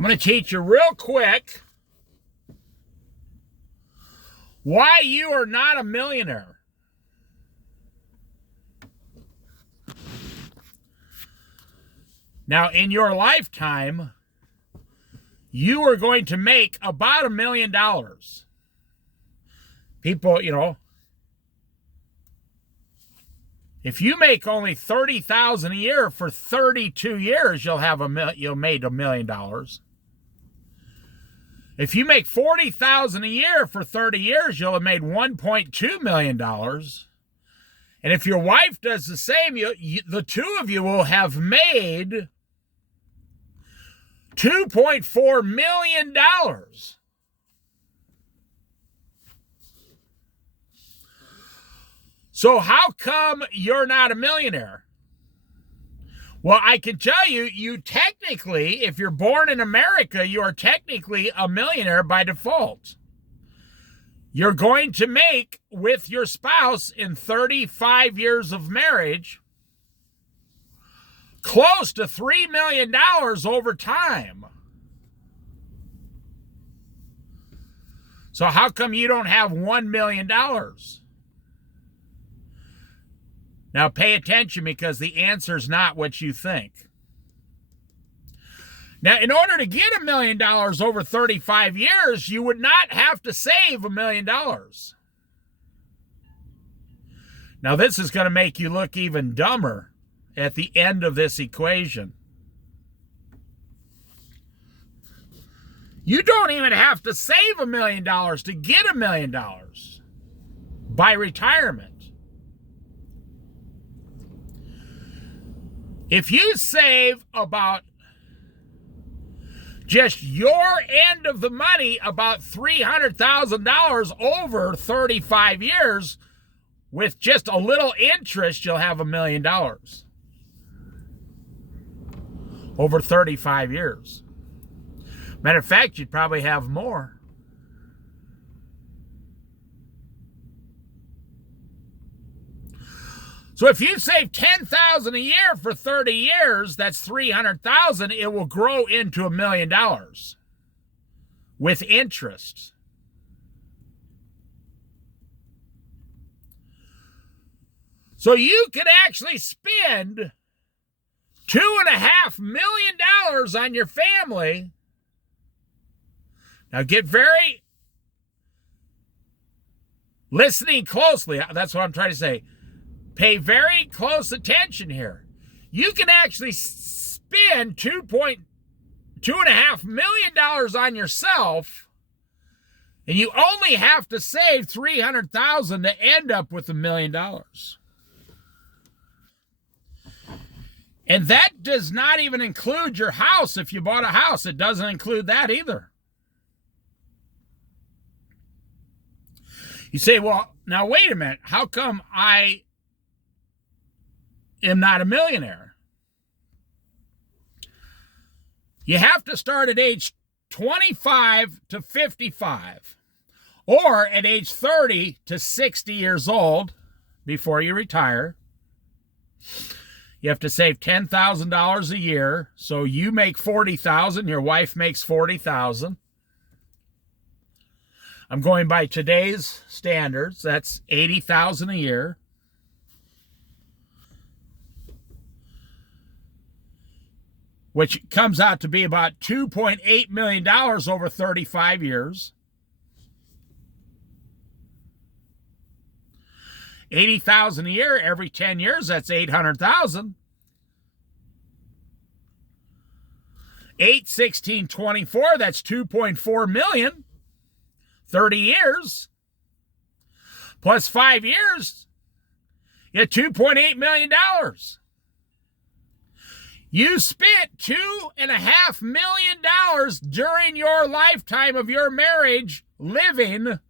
I'm going to teach you real quick why you are not a millionaire. Now, in your lifetime, you are going to make about $1 million. People, if you make only $30,000 a year for 32 years, you'll made $1 million. If you make $40,000 a year for 30 years, you'll have made $1.2 million. And if your wife does the same, the two of you will have made $2.4 million. So how come you're not a millionaire? Well, I can tell you, you technically, if you're born in America, you are technically a millionaire by default. You're going to make with your spouse in 35 years of marriage close to $3 million over time. So how come you don't have $1 million? Now pay attention, because the answer is not what you think. Now, in order to get $1 million over 35 years, you would not have to save $1 million. Now, this is going to make you look even dumber at the end of this equation. You don't even have to save $1 million to get $1 million by retirement. If you save about just your end of the money, about $300,000 over 35 years, with just a little interest, you'll have $1 million over 35 years. Matter of fact, you'd probably have more. So if you save $10,000 a year for 30 years, that's $300,000. It will grow into $1 million with interest. So you could actually spend $2.5 million on your family. Now get very listening closely. That's what I'm trying to say. Pay very close attention here. You can actually spend $2.5 million on yourself, and you only have to save $300,000 to end up with $1 million. And that does not even include your house. If you bought a house, it doesn't include that either. You say, well, now wait a minute. How come I am not a millionaire? You have to start at age 25 to 55, or at age 30 to 60 years old before you retire. You have to save $10,000 a year. So you make $40,000, your wife makes $40,000. I'm going by today's standards. That's $80,000 a year. Which comes out to be about $2.8 million over 35 years. $80,000 a year, every 10 years, that's $800,000. 8, 16, 24, that's $2.4 million. 30 years. Plus 5 years, you get $2.8 million. You spent $2.5 million during your lifetime of your marriage living,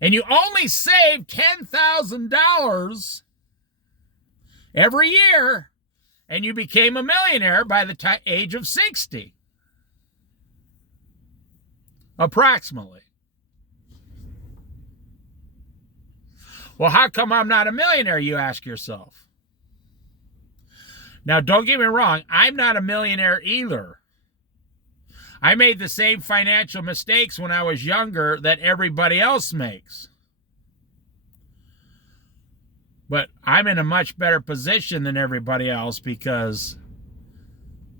and you only saved $10,000 every year, and you became a millionaire by the age of 60. Approximately. Well, how come I'm not a millionaire, you ask yourself? Now, don't get me wrong, I'm not a millionaire either. I made the same financial mistakes when I was younger that everybody else makes. But I'm in a much better position than everybody else because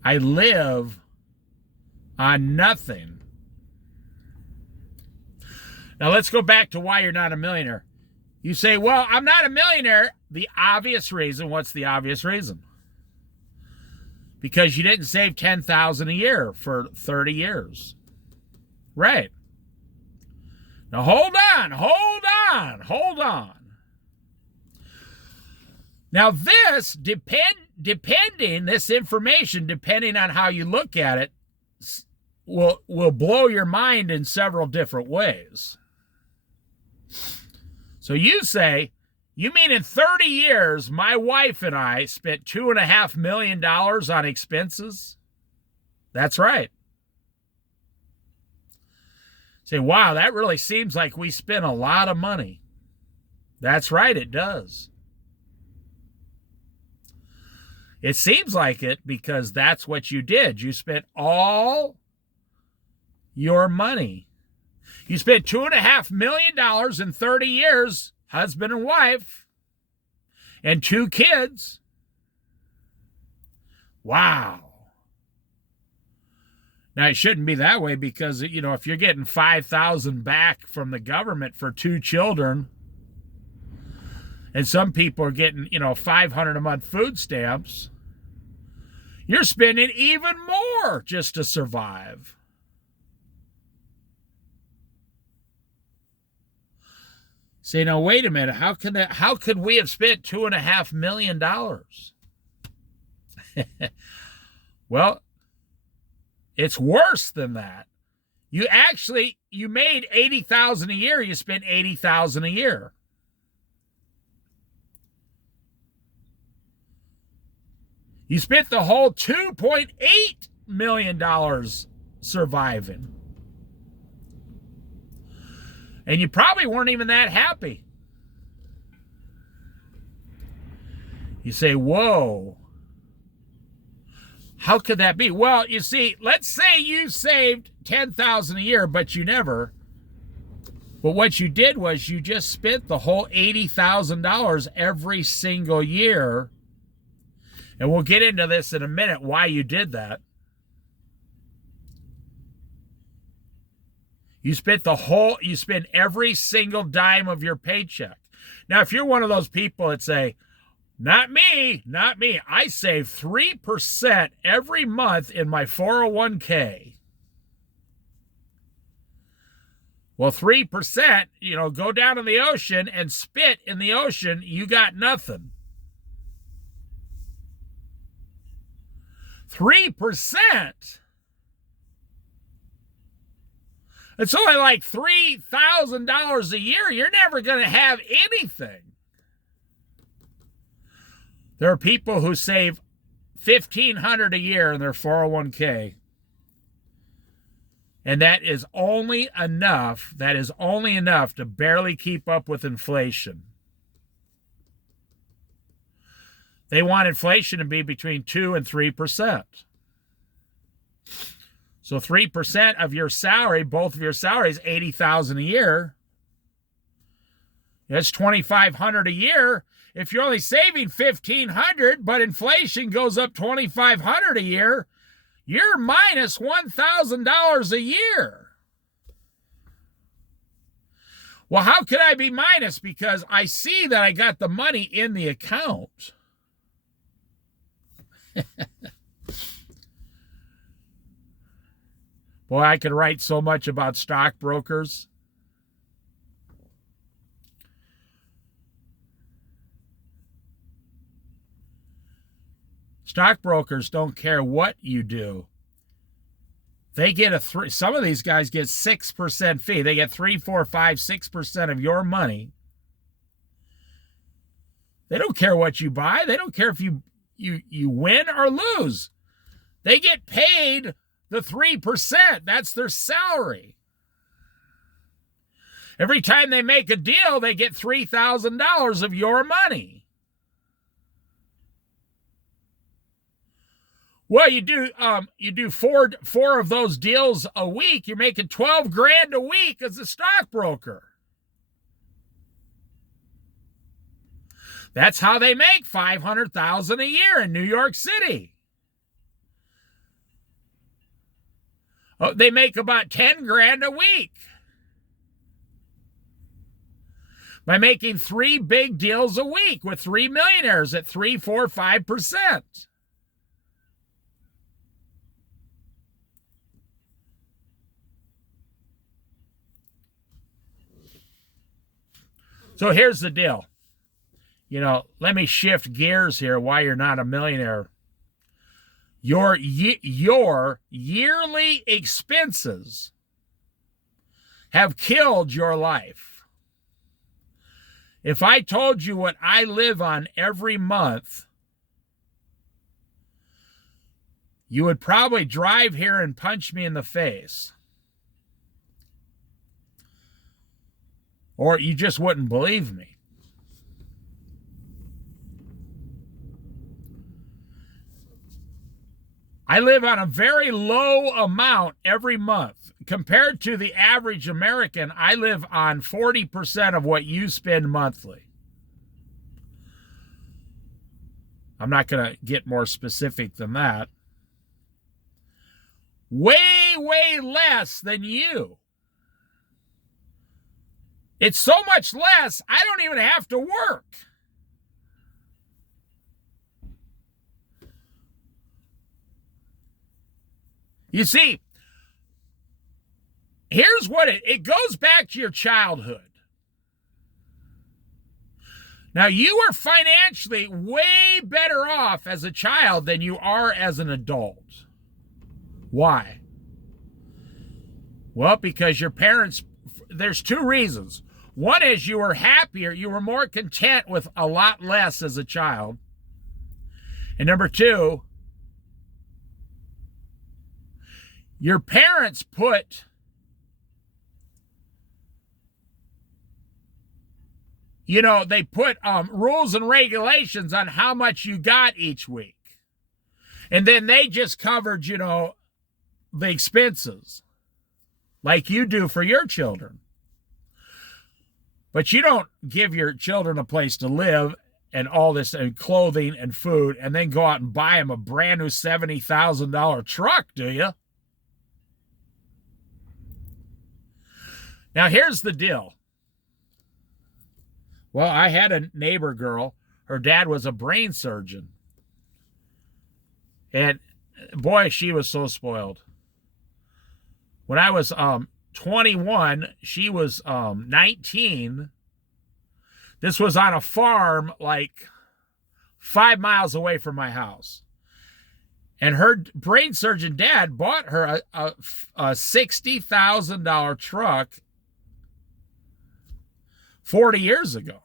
I live on nothing. Now, let's go back to why you're not a millionaire. You say, well, I'm not a millionaire. The obvious reason, what's the obvious reason? Because you didn't save $10,000 a year for 30 years. Right. Now, hold on. Now, this information, depending on how you look at it, will blow your mind in several different ways. So you say, you mean in 30 years, my wife and I spent $2.5 million on expenses? That's right. Say, wow, that really seems like we spent a lot of money. That's right, it does. It seems like it because that's what you did. You spent all your money. You spent $2.5 million in 30 years, husband and wife, and 2 kids. Wow. Now, it shouldn't be that way because, you know, if you're getting $5,000 back from the government for 2 children, and some people are getting, you know, $500 a month food stamps, you're spending even more just to survive. Say, now, wait a minute. How could we have spent $2.5 million? Well, it's worse than that. You made $80,000 a year. You spent $80,000 a year. You spent the whole $2.8 million surviving. And you probably weren't even that happy. You say, whoa, how could that be? Well, you see, let's say you saved $10,000 a year, but you never. But what you did was you just spent the whole $80,000 every single year. And we'll get into this in a minute, why you did that. You spent every single dime of your paycheck. Now, if you're one of those people that say, not me. I save 3% every month in my 401k. Well, 3%, go down in the ocean and spit in the ocean, you got nothing. 3%? It's only like $3,000 a year. You're never going to have anything. There are people who save $1,500 a year in their 401k. And that is only enough to barely keep up with inflation. They want inflation to be between 2 and 3%. So 3% of your salary, both of your salaries, $80,000 a year. That's $2,500 a year. If you're only saving $1,500, but inflation goes up $2,500 a year, you're minus $1,000 a year. Well, how could I be minus? Because I see that I got the money in the account. Boy, I could write so much about stockbrokers. Stockbrokers don't care what you do. They get some of these guys get 6% fee. They get 3, 4, 5, 6% of your money. They don't care what you buy. They don't care if you win or lose. They get paid the 3%. That's their salary. Every time they make a deal, they get $3,000 of your money. Well, you do four of those deals a week. You're making 12 grand a week as a stockbroker. That's how they make $500,000 a year in New York City. Oh, they make about 10 grand a week by making 3 big deals a week with 3 millionaires at 3, 4, 5%. So here's the deal. Let me shift gears here why you're not a millionaire. Your yearly expenses have killed your life. If I told you what I live on every month, you would probably drive here and punch me in the face. Or you just wouldn't believe me. I live on a very low amount every month. Compared to the average American, I live on 40% of what you spend monthly. I'm not going to get more specific than that. Way, way less than you. It's so much less, I don't even have to work. You see, here's what it goes back to your childhood. Now, you are financially way better off as a child than you are as an adult. Why? Well, because your parents, there's 2 reasons. One is you were happier, you were more content with a lot less as a child. And number 2, your parents put they put rules and regulations on how much you got each week. And then they just covered, the expenses like you do for your children. But you don't give your children a place to live and all this and clothing and food and then go out and buy them a brand new $70,000 truck, do you? Now, here's the deal. Well, I had a neighbor girl. Her dad was a brain surgeon. And boy, she was so spoiled. When I was 21, she was 19. This was on a farm like 5 miles away from my house. And her brain surgeon dad bought her a $60,000 truck 40 years ago.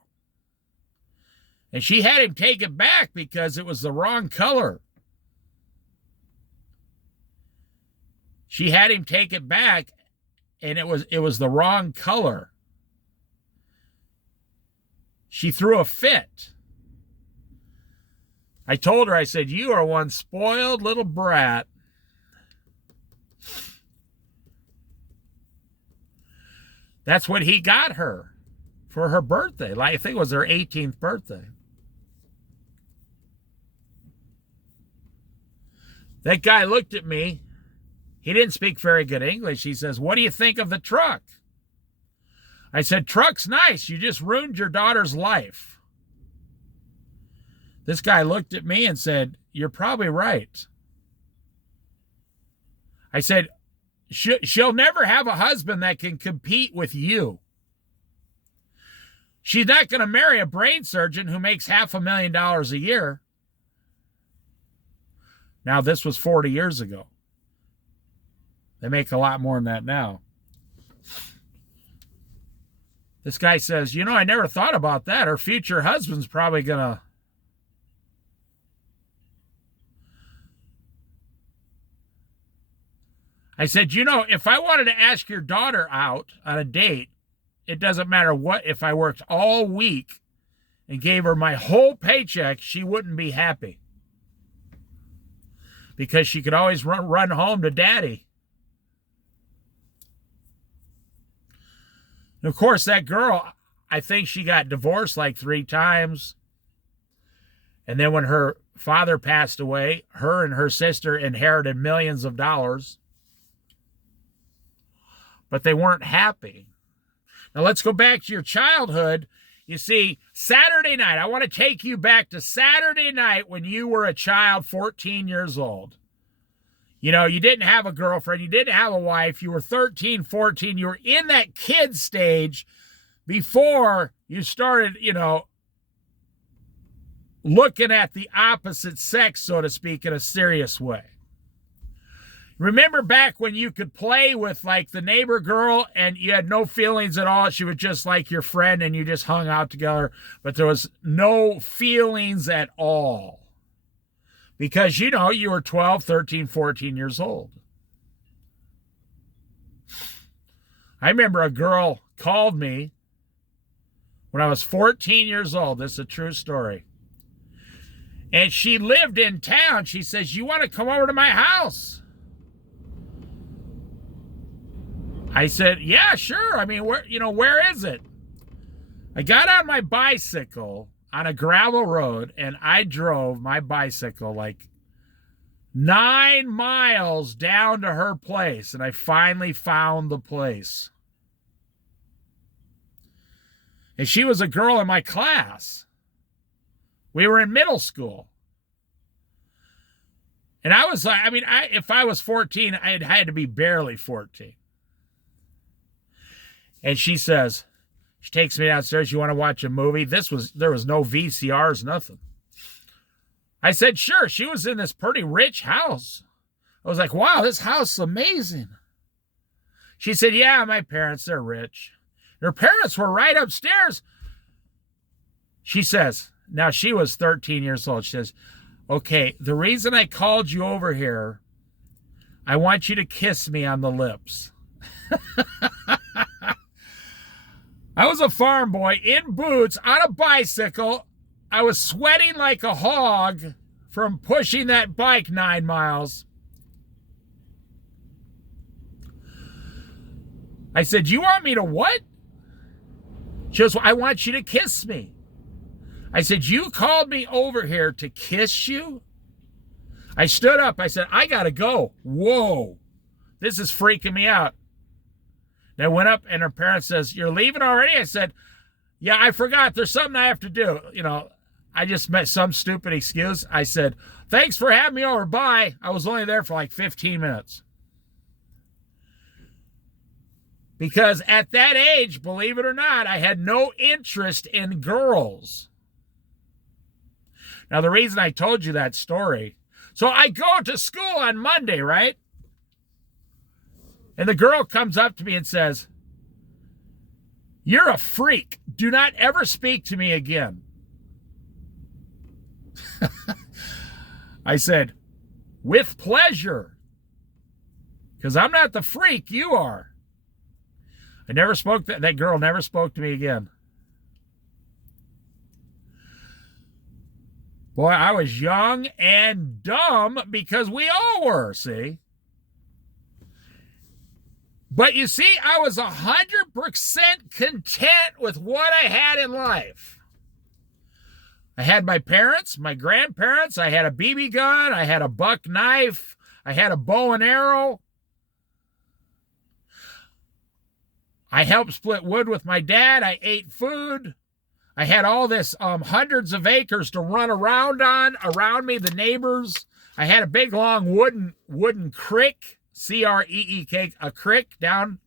And she had him take it back because it was the wrong color. She had him take it back and it was the wrong color. She threw a fit. I told her, I said, "You are one spoiled little brat." That's what he got her for her birthday. I think it was her 18th birthday. That guy looked at me. He didn't speak very good English. He says, "What do you think of the truck?" I said, "Truck's nice. You just ruined your daughter's life." This guy looked at me and said, "You're probably right." I said, "She'll never have a husband that can compete with you. She's not going to marry a brain surgeon who makes $500,000 a year." Now, this was 40 years ago. They make a lot more than that now. This guy says, "I never thought about that. Her future husband's probably going to..." I said, "If I wanted to ask your daughter out on a date, it doesn't matter what. If I worked all week and gave her my whole paycheck, she wouldn't be happy. because she could always run home to daddy. And of course, that girl, I think she got divorced like 3 times. And then when her father passed away, her and her sister inherited millions of dollars. But they weren't happy. Now let's go back to your childhood. You see, Saturday night, I want to take you back to Saturday night when you were a child, 14 years old. You know, you didn't have a girlfriend, you didn't have a wife, you were 13, 14, you were in that kid stage before you started, you know, looking at the opposite sex, so to speak, in a serious way. Remember back when you could play with like the neighbor girl and you had no feelings at all? She was just like your friend and you just hung out together, but there was no feelings at all. Because, you know, you were 12, 13, 14 years old. I remember a girl called me when I was 14 years old. This is a true story. And she lived in town. She says, "You want to come over to my house?" I said, "Yeah, sure. I mean, where is it?" I got on my bicycle on a gravel road, and I drove my bicycle like 9 miles down to her place, and I finally found the place. And she was a girl in my class. We were in middle school. And I was like, if I was 14, I had to be barely 14. And she says, she takes me downstairs, "You want to watch a movie?" There was no VCRs, nothing. I said, sure. She was in this pretty rich house. I was like, wow, this house is amazing. She said, "Yeah, my parents, they're rich." Her parents were right upstairs. She says, now she was 13 years old. She says, "Okay, the reason I called you over here, I want you to kiss me on the lips." I was a farm boy in boots on a bicycle. I was sweating like a hog from pushing that bike 9 miles. I said, "You want me to what?" She goes, "Well, I want you to kiss me." I said, "You called me over here to kiss you?" I stood up. I said, "I got to go." Whoa, this is freaking me out. And I went up, and her parents says, "You're leaving already?" I said, "Yeah, I forgot. There's something I have to do." You know, I just met some stupid excuse. I said, "Thanks for having me over. Bye." I was only there for like 15 minutes. Because at that age, believe it or not, I had no interest in girls. Now, the reason I told you that story, so I go to school on Monday, right? And the girl comes up to me and says, "You're a freak. Do not ever speak to me again." I said, "With pleasure. Because I'm not the freak, you are." I never spoke to that girl, never spoke to me again. Boy, I was young and dumb because we all were, see? But you see, I was 100% content with what I had in life. I had my parents, my grandparents, I had a BB gun, I had a buck knife, I had a bow and arrow. I helped split wood with my dad, I ate food. I had all this hundreds of acres to run around on, around me, the neighbors. I had a big long wooden creek. C-R-E-E-K, a creek down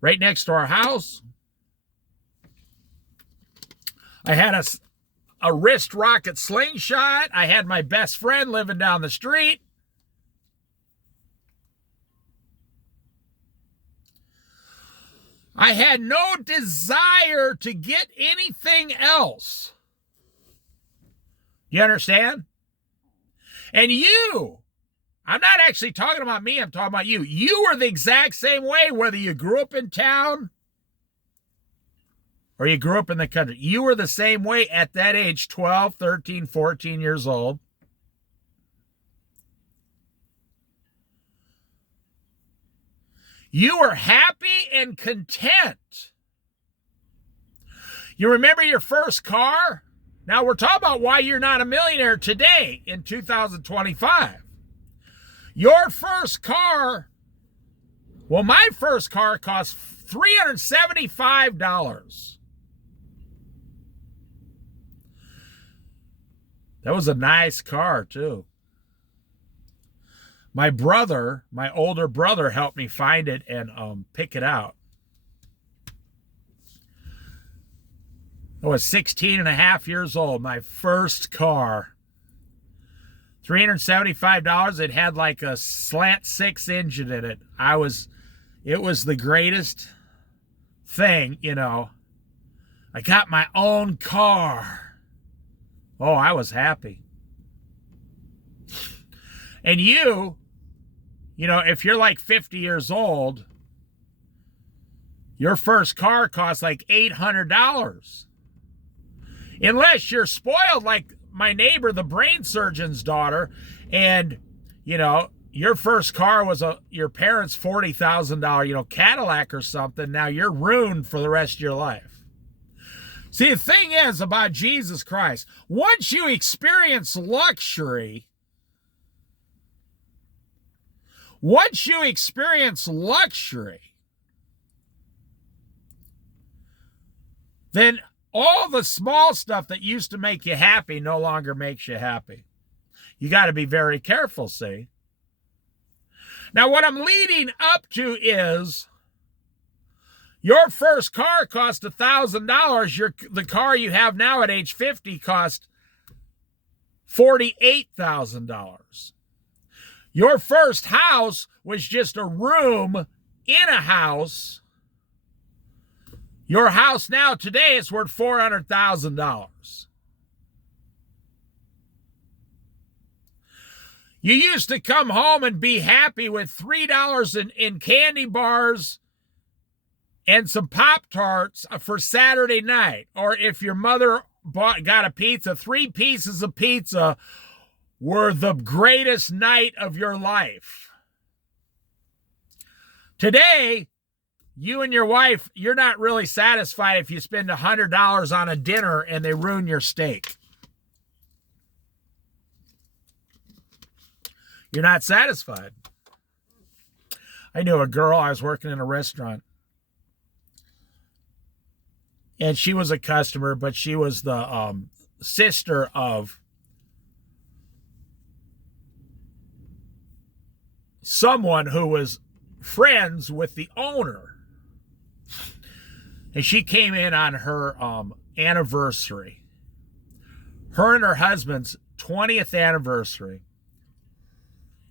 right next to our house. I had a wrist rocket slingshot. I had my best friend living down the street. I had no desire to get anything else. You understand? And you, I'm not actually talking about me, I'm talking about you. You were the exact same way, whether you grew up in town or you grew up in the country. You were the same way at that age, 12, 13, 14 years old. You were happy and content. You remember your first car? Now we're talking about why you're not a millionaire today in 2025. Your first car, well, my first car cost $375. That was a nice car, too. My brother, my older brother, helped me find it and pick it out. I was 16 and a half years old, my first car. $375. It had like a slant 6 engine in it. It was the greatest thing, you know. I got my own car. Oh, I was happy. And you know, if you're like 50 years old, your first car costs like $800. Unless you're spoiled like my neighbor, the brain surgeon's daughter, and, you know, your first car was your parents' $40,000, you know, Cadillac or something. Now you're ruined for the rest of your life. See, the thing is about Jesus Christ, once you experience luxury, then all the small stuff that used to make you happy no longer makes you happy. You got to be very careful, see? Now, what I'm leading up to is your first car cost $1,000. The car you have now at age 50 cost $48,000. Your first house was just a room in a house. Your house now today is worth $400,000. You used to come home and be happy with $3 in candy bars and some Pop-Tarts for Saturday night. Or if your mother got a pizza, 3 pieces of pizza were the greatest night of your life. Today, you and your wife, you're not really satisfied if you spend $100 on a dinner and they ruin your steak. You're not satisfied. I knew a girl, I was working in a restaurant, and she was a customer, but she was the sister of someone who was friends with the owner. And she came in on her anniversary. Her and her husband's 20th anniversary.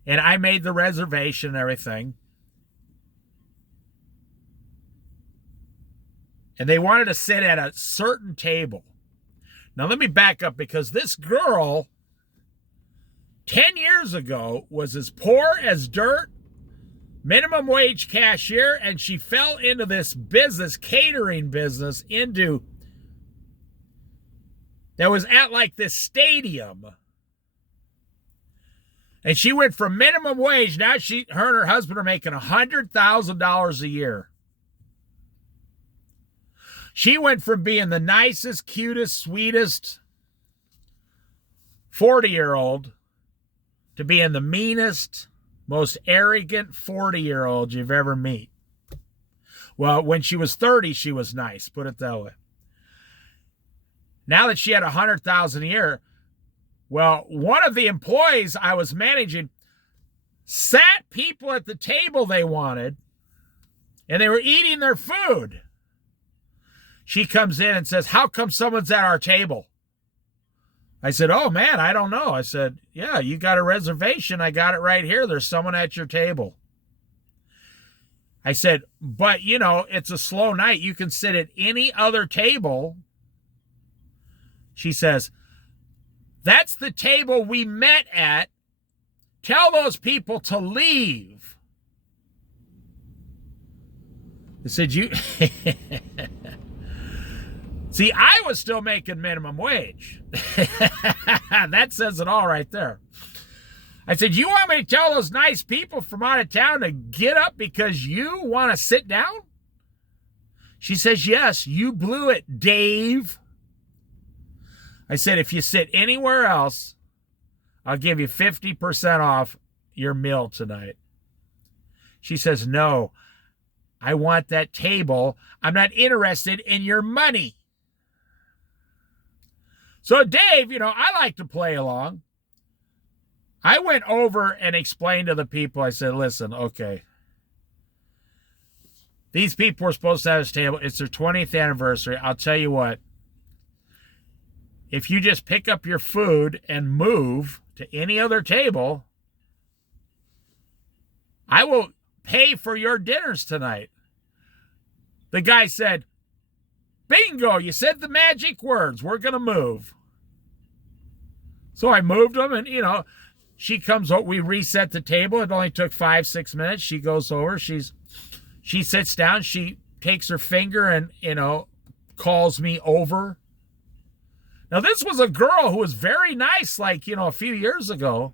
And I made the reservation and everything. And they wanted to sit at a certain table. Now let me back up, because this girl 10 years ago was as poor as dirt, minimum wage cashier, and she fell into this business, catering business, that was at like this stadium. And she went from minimum wage, now her and her husband are making $100,000 a year. She went from being the nicest, cutest, sweetest 40-year-old to being the meanest, most arrogant 40-year-old you've ever met. Well, when she was 30, she was nice, put it that way. Now that she had $100,000 a year, well, one of the employees I was managing sat people at the table they wanted, and they were eating their food. She comes in and says, "How come someone's at our table?" I said, "Oh, man, I don't know." I said, "Yeah, you got a reservation. I got it right here. There's someone at your table." I said, "But, you know, it's a slow night. You can sit at any other table." She says, "That's the table we met at. Tell those people to leave." I said, "You..." See, I was still making minimum wage. That says it all right there. I said, you want me to tell those nice people from out of town to get up because you want to sit down? She says, yes, you blew it, Dave. I said, if you sit anywhere else, I'll give you 50% off your meal tonight. She says, no, I want that table. I'm not interested in your money. So Dave, I like to play along. I went over and explained to the people, I said, listen, okay. These people were supposed to have this table. It's their 20th anniversary. I'll tell you what. If you just pick up your food and move to any other table, I will pay for your dinners tonight. The guy said, bingo, you said the magic words. We're going to move. So I moved them and, she comes over. We reset the table. It only took 5-6 minutes. She goes over. She sits down. She takes her finger and, calls me over. Now, this was a girl who was very nice, like, a few years ago.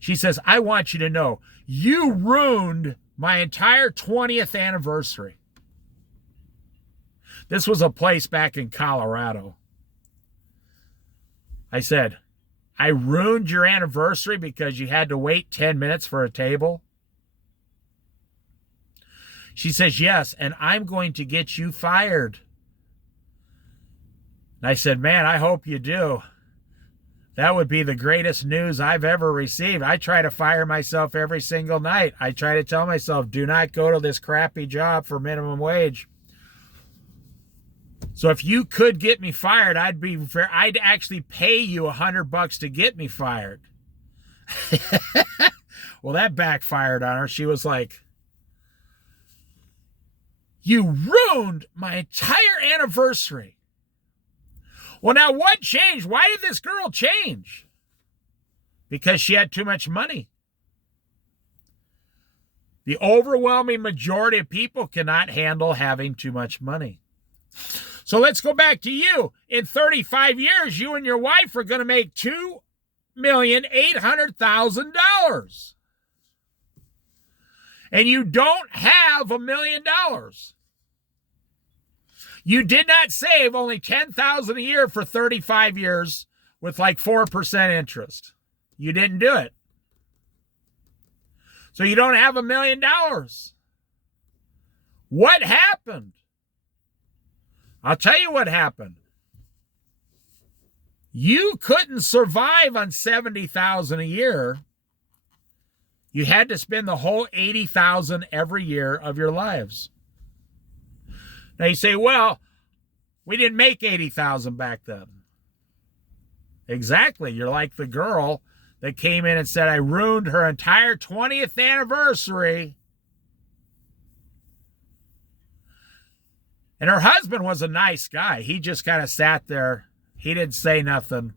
She says, I want you to know, you ruined my entire 20th anniversary. This was a place back in Colorado. I said, I ruined your anniversary because you had to wait 10 minutes for a table? She says, yes, and I'm going to get you fired. And I said, man, I hope you do. That would be the greatest news I've ever received. I try to fire myself every single night. I try to tell myself, do not go to this crappy job for minimum wage. So if you could get me fired, I'd actually pay you $100 to get me fired. Well, that backfired on her. She was like, you ruined my entire anniversary. Well, now what changed? Why did this girl change? Because she had too much money. The overwhelming majority of people cannot handle having too much money. So let's go back to you. In 35 years, you and your wife are going to make $2,800,000. And you don't have $1 million. You did not save only $10,000 a year for 35 years with like 4% interest. You didn't do it. So you don't have $1 million. What happened? I'll tell you what happened. You couldn't survive on $70,000 a year. You had to spend the whole $80,000 every year of your lives. Now you say, well, we didn't make $80,000 back then. Exactly. You're like the girl that came in and said, I ruined her entire 20th anniversary. And her husband was a nice guy. He just kind of sat there. He didn't say nothing.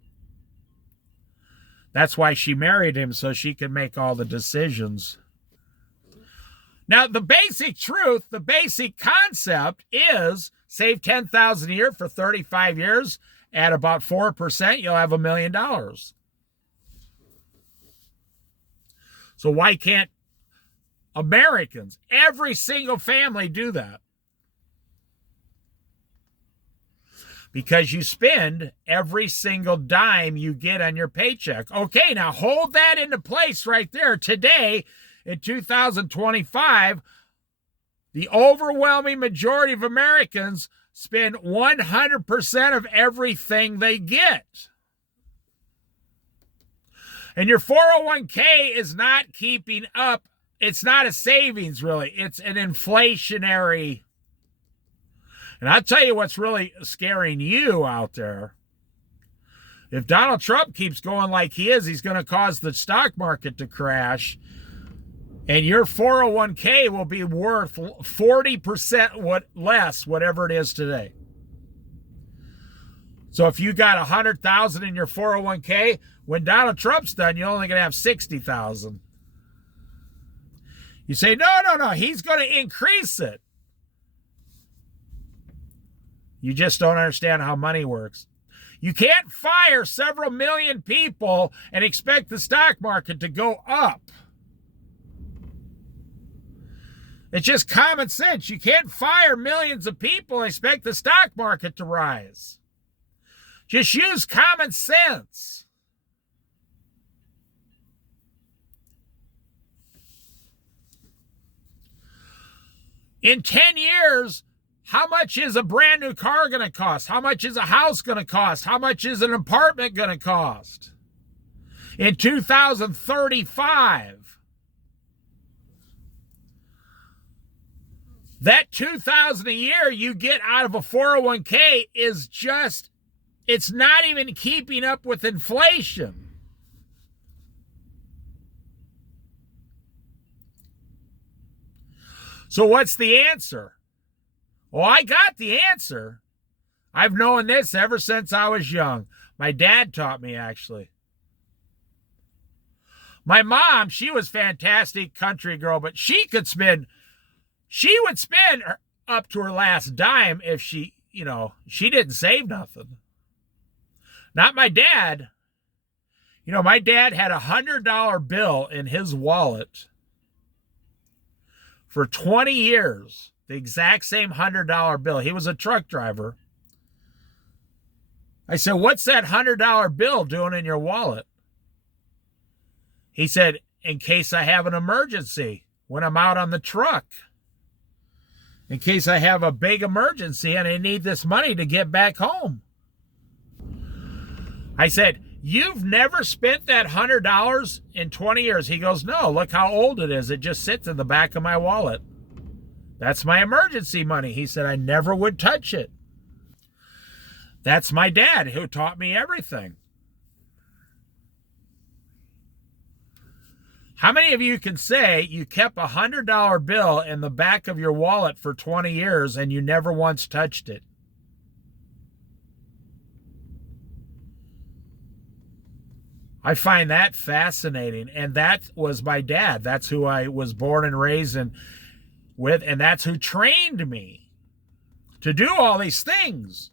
That's why she married him, so she could make all the decisions. Now, the basic truth, the basic concept is save $10,000 a year for 35 years. At about 4%, you'll have $1 million. So why can't Americans, every single family, do that? Because you spend every single dime you get on your paycheck. Okay, now hold that into place right there. Today, in 2025, the overwhelming majority of Americans spend 100% of everything they get. And your 401k is not keeping up. It's not a savings, really. It's an inflationary. And I'll tell you what's really scaring you out there. If Donald Trump keeps going like he is, he's going to cause the stock market to crash. And your 401k will be worth 40% less, whatever it is today. So if you got $100,000 in your 401k, when Donald Trump's done, you're only going to have $60,000. You say, no, he's going to increase it. You just don't understand how money works. You can't fire several million people and expect the stock market to go up. It's just common sense. You can't fire millions of people and expect the stock market to rise. Just use common sense. In 10 years, how much is a brand new car going to cost? How much is a house going to cost? How much is an apartment going to cost? In 2035, that $2,000 a year you get out of a 401k is just, it's not even keeping up with inflation. So what's the answer? Well, I got the answer. I've known this ever since I was young. My dad taught me, actually. My mom, she was a fantastic country girl, but she would spend up to her last dime if she didn't save nothing. Not my dad. My dad had a $100 bill in his wallet for 20 years. The exact same $100 bill. He was a truck driver. I said, what's that $100 bill doing in your wallet? He said, in case I have an emergency when I'm out on the truck. In case I have a big emergency and I need this money to get back home. I said, you've never spent that $100 in 20 years. He goes, no, look how old it is. It just sits in the back of my wallet. That's my emergency money. He said, I never would touch it. That's my dad who taught me everything. How many of you can say you kept a $100 bill in the back of your wallet for 20 years and you never once touched it? I find that fascinating. And that was my dad. That's who I was born and raised with, and that's who trained me to do all these things.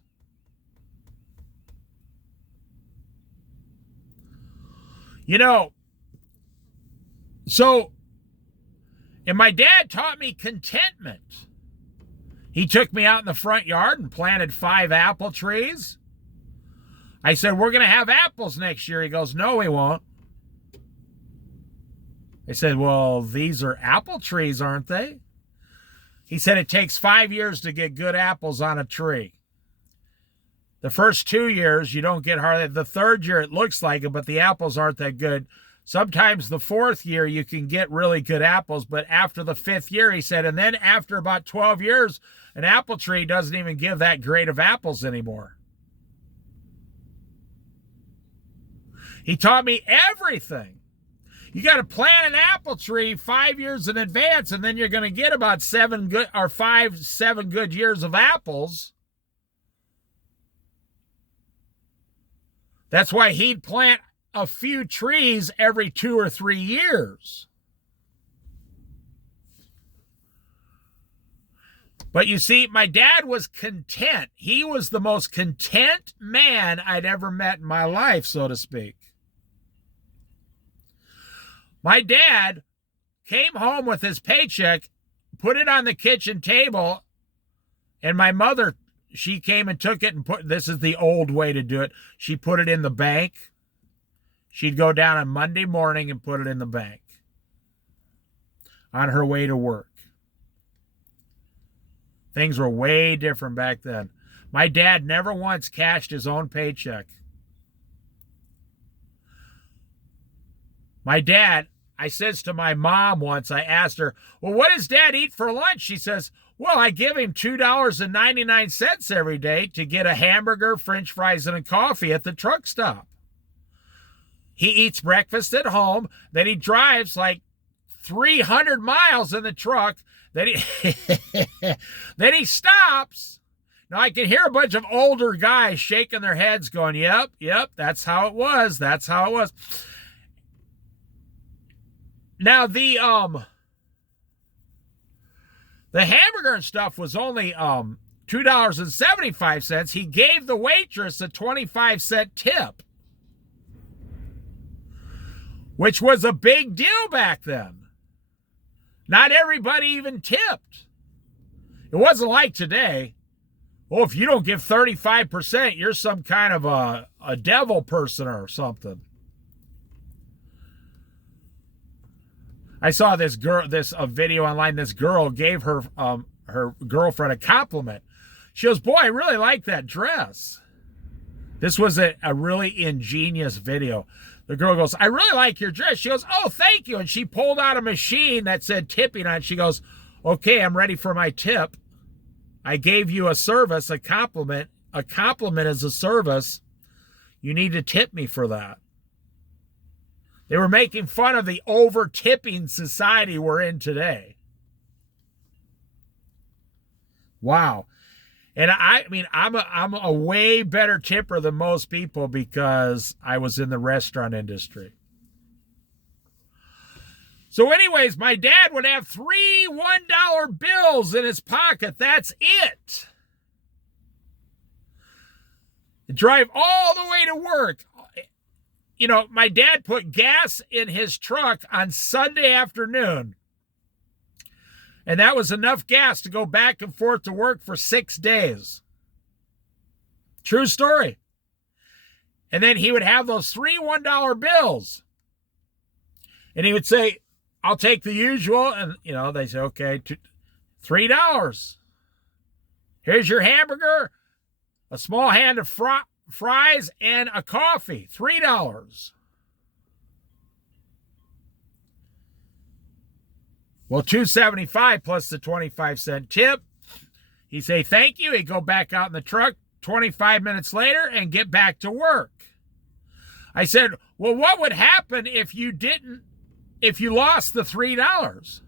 And my dad taught me contentment. He took me out in the front yard and planted 5 apple trees. I said, we're going to have apples next year. He goes, no, we won't. I said, well, these are apple trees, aren't they? He said it takes 5 years to get good apples on a tree. The first 2 years, you don't get hardly. The third year, it looks like it, but the apples aren't that good. Sometimes the 4th year, you can get really good apples, but after the 5th year, he said, and then after about 12 years, an apple tree doesn't even give that great of apples anymore. He taught me everything. You got to plant an apple tree 5 years in advance, and then you're going to get about 7 good years of apples. That's why he'd plant a few trees every 2 or 3 years. But you see, my dad was content. He was the most content man I'd ever met in my life, so to speak. My dad came home with his paycheck, put it on the kitchen table, and my mother, she came and took it and this is the old way to do it. She put it in the bank. She'd go down on Monday morning and put it in the bank on her way to work. Things were way different back then. My dad never once cashed his own paycheck. My dad, I says to my mom once, I asked her, well, what does Dad eat for lunch? She says, well, I give him $2.99 every day to get a hamburger, French fries, and a coffee at the truck stop. He eats breakfast at home, then he drives like 300 miles in the truck, then he stops. Now, I can hear a bunch of older guys shaking their heads going, yep, that's how it was. That's how it was. Now, the hamburger and stuff was only $2.75, he gave the waitress a 25-cent tip, which was a big deal back then. Not everybody even tipped. It wasn't like today. Oh, if you don't give 35%, you're some kind of a devil person or something. I saw this video online. This girl gave her girlfriend a compliment. She goes, "Boy, I really like that dress." This was a really ingenious video. The girl goes, "I really like your dress." She goes, "Oh, thank you." And she pulled out a machine that said tipping on it. She goes, "Okay, I'm ready for my tip. I gave you a service, a compliment. A compliment is a service. You need to tip me for that." They were making fun of the over-tipping society we're in today. Wow. And I mean, I'm a way better tipper than most people because I was in the restaurant industry. So anyways, my dad would have 3 $1 bills in his pocket. That's it. Drive all the way to work. You know, my dad put gas in his truck on Sunday afternoon. And that was enough gas to go back and forth to work for 6 days. True story. And then he would have those 3 $1 bills. And he would say, "I'll take the usual." And, you know, they say, "Okay, $3. Here's your hamburger, a small hand of fries, and a coffee. $3. Well, $2.75 plus the 25-cent tip. He'd say, "Thank you." He'd go back out in the truck 25 minutes later and get back to work. I said, "Well, what would happen if you lost the $3?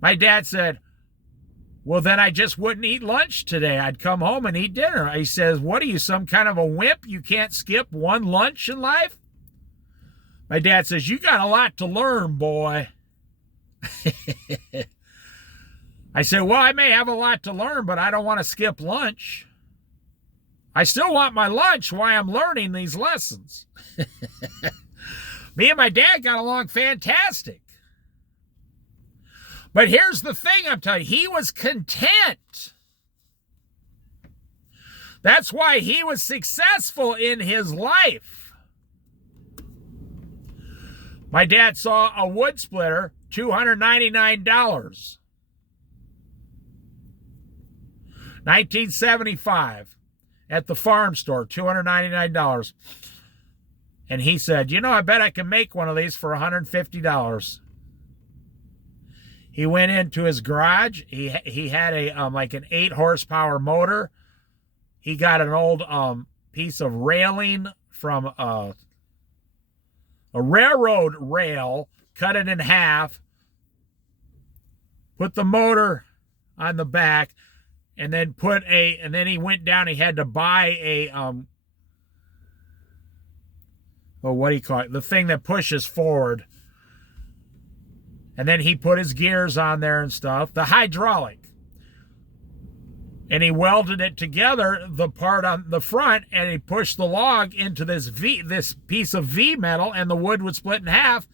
My dad said, "Well, then I just wouldn't eat lunch today. I'd come home and eat dinner." He says, "What are you, some kind of a wimp? You can't skip one lunch in life?" My dad says, "You got a lot to learn, boy." I said, "Well, I may have a lot to learn, but I don't want to skip lunch. I still want my lunch while I'm learning these lessons." Me and my dad got along fantastic. But here's the thing I'm telling you. He was content. That's why he was successful in his life. My dad saw a wood splitter, $299. 1975 at the farm store, $299. And he said, "You know, I bet I can make one of these for $150. He went into his garage. He had a like an 8 horsepower motor. He got an old piece of railing from a railroad rail, cut it in half, put the motor on the back, and then he went down. He had to buy a what do you call it? The thing that pushes forward. And then he put his gears on there and stuff, the hydraulic. And he welded it together, the part on the front, and he pushed the log into this piece of V metal, and the wood would split in half.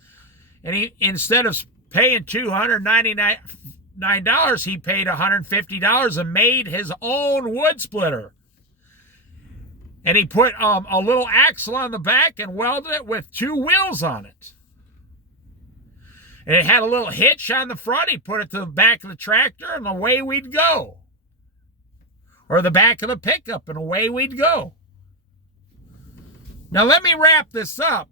And he, instead of paying $299, he paid $150 and made his own wood splitter. And he put a little axle on the back and welded it with 2 wheels on it. And it had a little hitch on the front. He put it to the back of the tractor, and away we'd go. Or the back of the pickup, and away we'd go. Now let me wrap this up.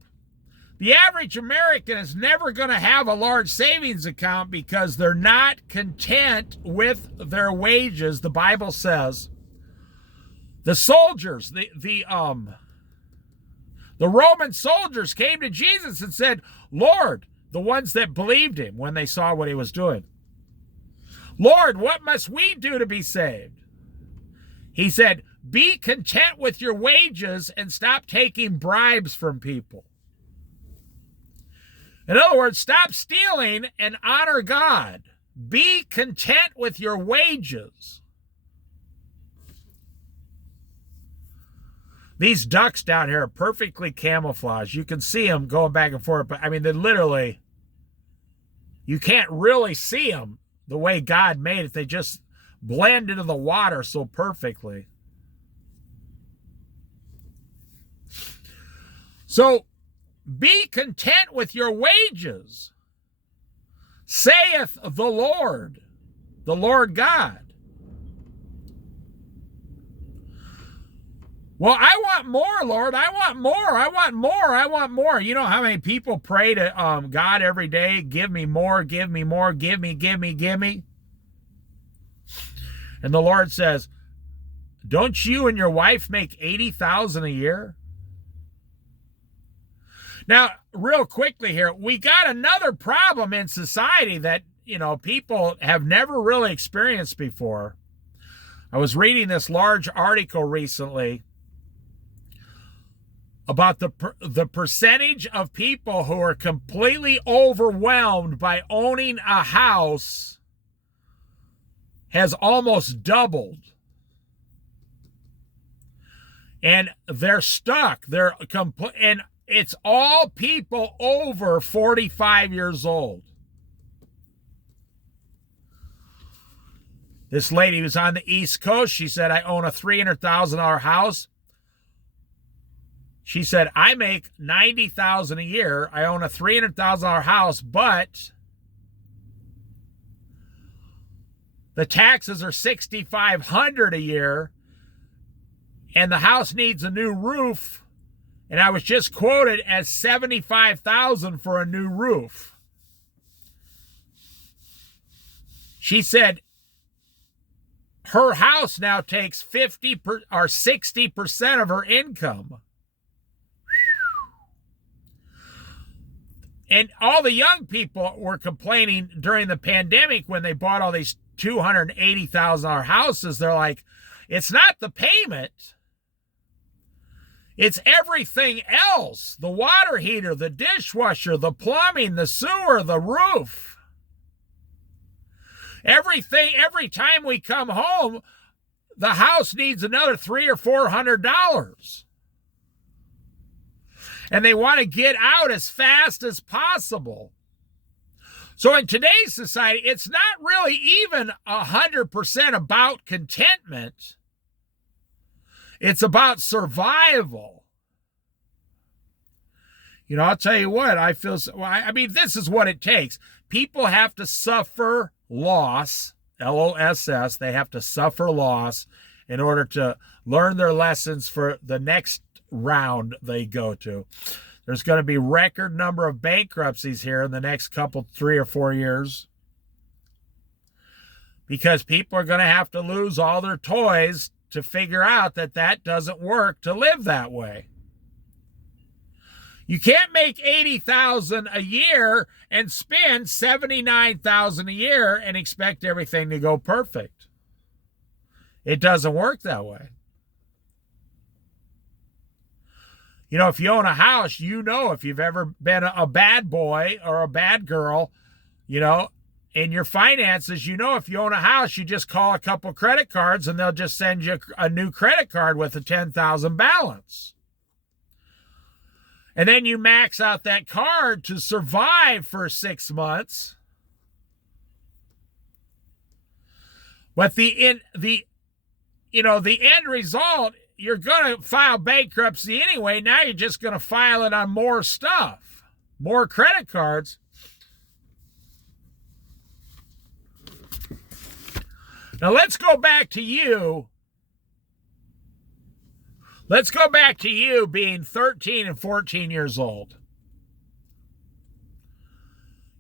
The average American is never going to have a large savings account because they're not content with their wages. The Bible says the soldiers, the Roman soldiers came to Jesus and said, "Lord," the ones that believed him when they saw what he was doing, "Lord, what must we do to be saved?" He said, "Be content with your wages and stop taking bribes from people." In other words, stop stealing and honor God. Be content with your wages. These ducks down here are perfectly camouflaged. You can see them going back and forth, but I mean, they're literally, you can't really see them the way God made it. They just blend into the water so perfectly. So be content with your wages, saith the Lord God. Well, I want more, Lord. I want more. I want more. I want more. You know how many people pray to God every day? Give me more, give me more, give me, give me, give me. And the Lord says, don't you and your wife make $80,000 a year? Now, real quickly here, we got another problem in society that, you know, people have never really experienced before. I was reading this large article recently about the percentage of people who are completely overwhelmed by owning a house has almost doubled. And they're stuck. And it's all people over 45 years old. This lady was on the East Coast. She said, I own a $300,000 house. She said, I make $90,000 a year. I own a $300,000 house, but the taxes are $6,500 a year, and the house needs a new roof, and I was just quoted as $75,000 for a new roof. She said her house now takes 60% of her income. And all the young people were complaining during the pandemic when they bought all these $280,000 houses. They're like, it's not the payment. It's everything else. The water heater, the dishwasher, the plumbing, the sewer, the roof. Everything, every time we come home, the house needs another $300 or $400. And they want to get out as fast as possible. So in today's society, it's not really even 100% about contentment. It's about survival. You know, I'll tell you what, I feel, I mean, this is what it takes. People have to suffer loss, L-O-S-S, they have to suffer loss in order to learn their lessons for the next round they go to. There's going to be record number of bankruptcies here in the next couple, 3 or 4 years, because people are going to have to lose all their toys to figure out that that doesn't work to live that way. You can't make $80,000 a year and spend $79,000 a year and expect everything to go perfect. It doesn't work that way. You know, if you own a house, you know, if you've ever been a bad boy or a bad girl, you know, in your finances, you know, if you own a house, you just call a couple credit cards and they'll just send you a new credit card with a $10,000 balance. And then you max out that card to survive for 6 months. But the end result, you're going to file bankruptcy anyway. Now you're just going to file it on more stuff, more credit cards. Now let's go back to you. Let's go back to you being 13 and 14 years old.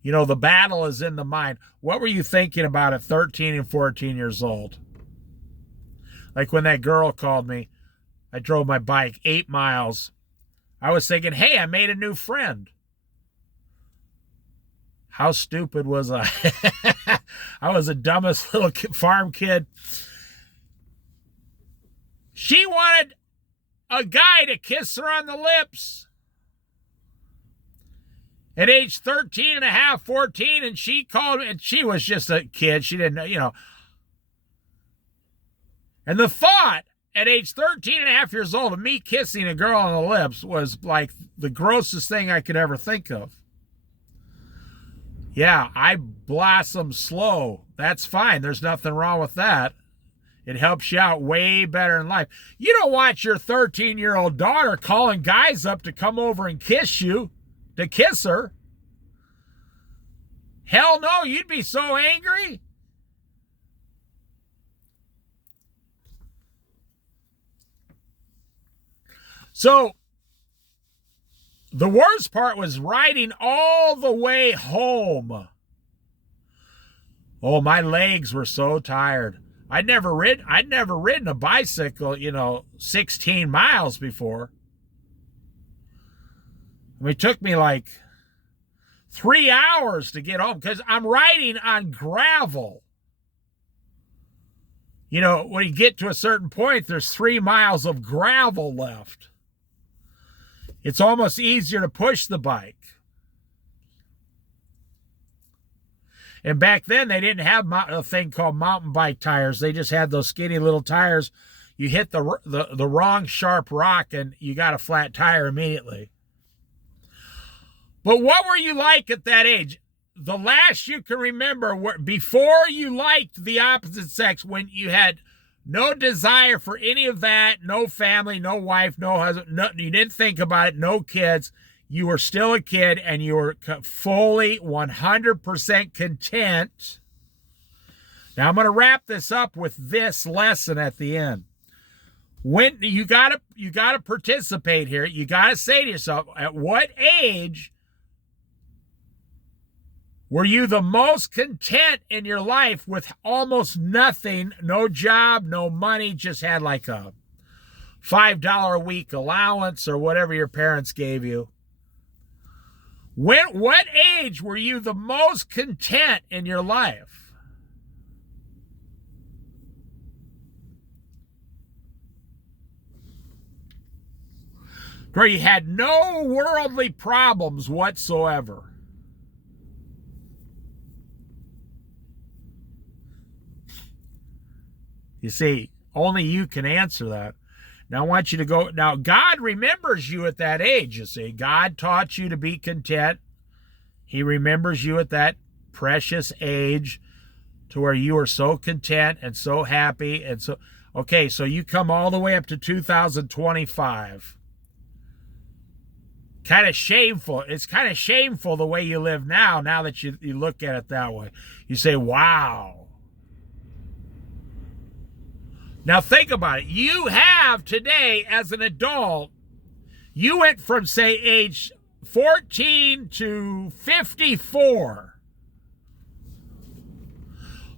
You know, the battle is in the mind. What were you thinking about at 13 and 14 years old? Like when that girl called me, I drove my bike 8 miles. I was thinking, hey, I made a new friend. How stupid was I? I was the dumbest little farm kid. She wanted a guy to kiss her on the lips at age 13 and a half, 14, and she called me, and she was just a kid. She didn't know, you know. And the thought at age 13 and a half years old, me kissing a girl on the lips was like the grossest thing I could ever think of. Yeah, I blossom slow. That's fine. There's nothing wrong with that. It helps you out way better in life. You don't want your 13-year-old daughter calling guys up to come over and kiss you, to kiss her. Hell no, you'd be so angry. So, the worst part was riding all the way home. Oh, my legs were so tired. I'd never ridden a bicycle, 16 miles before. It took me like 3 hours to get home because I'm riding on gravel. When you get to a certain point, there's 3 miles of gravel left. It's almost easier to push the bike. And back then, they didn't have a thing called mountain bike tires. They just had those skinny little tires. You hit the wrong sharp rock, and you got a flat tire immediately. But what were you like at that age? The last you can remember, before you liked the opposite sex, when you had no desire for any of that, no family, no wife, no husband, you didn't think about it, no kids. You were still a kid and you were fully 100% content. Now I'm going to wrap this up with this lesson at the end. When you got to participate here. You got to say to yourself, at what age were you the most content in your life with almost nothing, no job, no money, just had like a $5 a week allowance or whatever your parents gave you? What age were you the most content in your life? Where you had no worldly problems whatsoever. You see, only you can answer that. Now I want you to go. Now God remembers you at that age, you see. God taught you to be content. He remembers you at that precious age to where you are so content and so happy. And so, okay, so you come all the way up to 2025. Kind of shameful. It's kind of shameful the way you live now that you look at it that way. You say, wow. Now think about it. You have today, as an adult, you went from, say, age 14 to 54.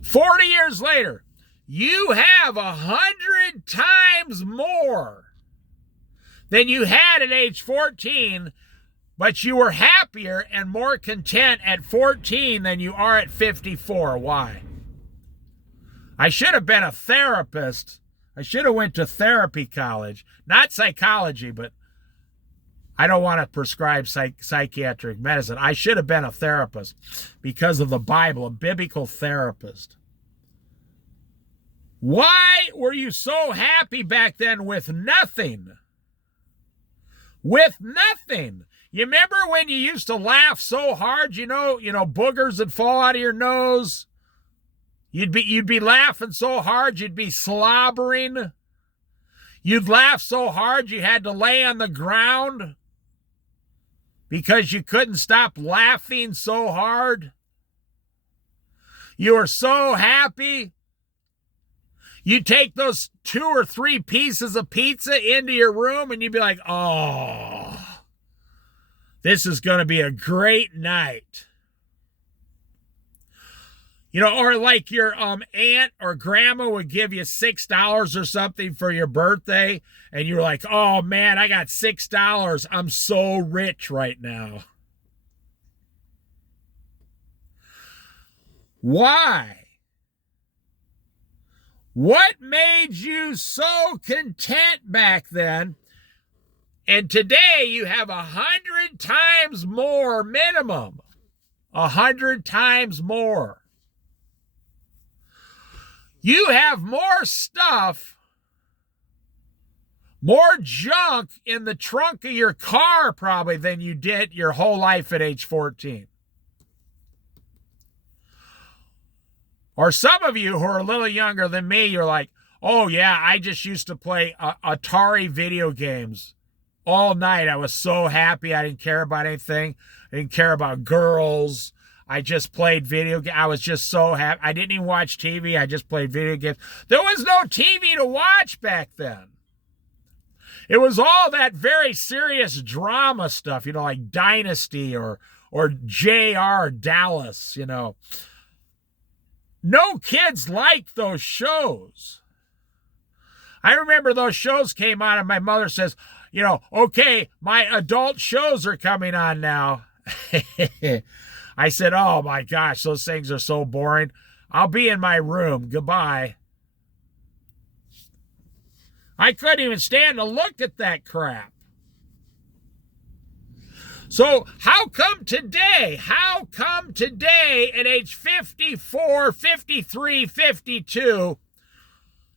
40 years later, you have 100 times more than you had at age 14, but you were happier and more content at 14 than you are at 54. Why? I should have been a therapist. I should have went to therapy college. Not psychology, but I don't want to prescribe psychiatric medicine. I should have been a therapist because of the Bible, a biblical therapist. Why were you so happy back then with nothing? With nothing. You remember when you used to laugh so hard, boogers would fall out of your nose? You'd be laughing so hard you'd be slobbering. You'd laugh so hard you had to lay on the ground because you couldn't stop laughing so hard. You were so happy. You'd take those 2 or 3 pieces of pizza into your room and you'd be like, oh, this is going to be a great night. Or like your aunt or grandma would give you $6 or something for your birthday, and you're like, oh man, I got $6. I'm so rich right now. Why? What made you so content back then? And today you have 100 times more minimum. 100 times more. You have more stuff more junk in the trunk of your car probably than you did your whole life at age 14. Or some of you who are a little younger than me, you're like, oh yeah, I just used to play Atari video games all night. I was so happy. I didn't care about anything. I didn't care about girls. I just played video games. I was just so happy. I didn't even watch TV. I just played video games. There was no TV to watch back then. It was all that very serious drama stuff, like Dynasty or JR Dallas, No kids liked those shows. I remember those shows came on and my mother says, okay, my adult shows are coming on now. I said, oh my gosh, those things are so boring. I'll be in my room. Goodbye. I couldn't even stand to look at that crap. So how come today at age 54, 53, 52,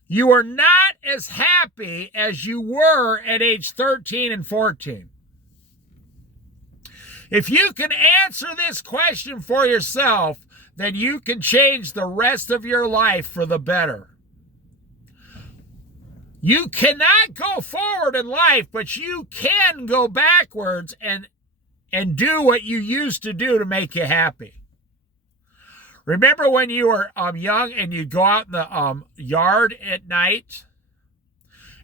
you are not as happy as you were at age 13 and 14? If you can answer this question for yourself, then you can change the rest of your life for the better. You cannot go forward in life, but you can go backwards and do what you used to do to make you happy. Remember when you were young and you'd go out in the yard at night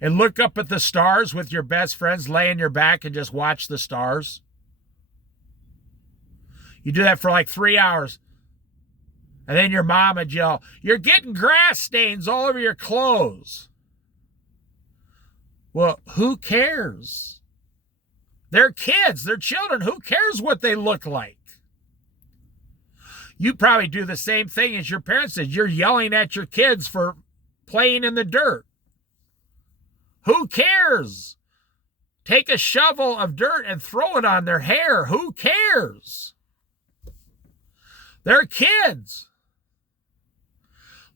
and look up at the stars with your best friends, lay on your back and just watch the stars? You do that for like 3 hours. And then your mom would yell, "You're getting grass stains all over your clothes." Well, who cares? They're kids, they're children. Who cares what they look like? You probably do the same thing as your parents did. You're yelling at your kids for playing in the dirt. Who cares? Take a shovel of dirt and throw it on their hair. Who cares? They're kids.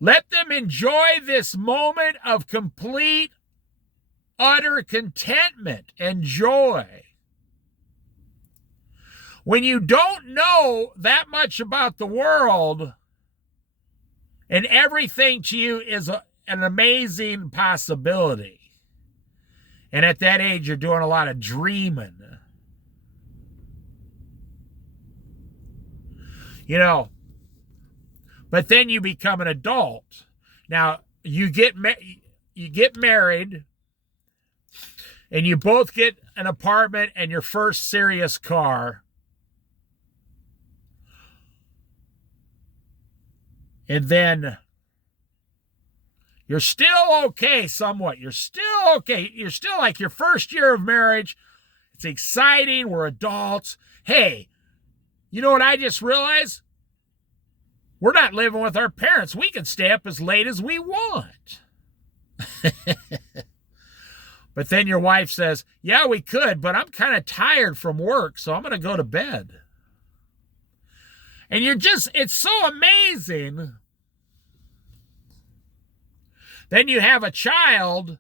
Let them enjoy this moment of complete, utter contentment and joy. When you don't know that much about the world and everything to you is an amazing possibility. And at that age, you're doing a lot of dreaming. But then you become an adult. Now, you get married, and you both get an apartment and your first serious car. And then you're still okay somewhat. You're still okay. You're still like your first year of marriage. It's exciting. We're adults. Hey, you know what I just realized? We're not living with our parents. We can stay up as late as we want. But then your wife says, yeah, we could, but I'm kind of tired from work, so I'm going to go to bed. And it's so amazing. Then you have a child,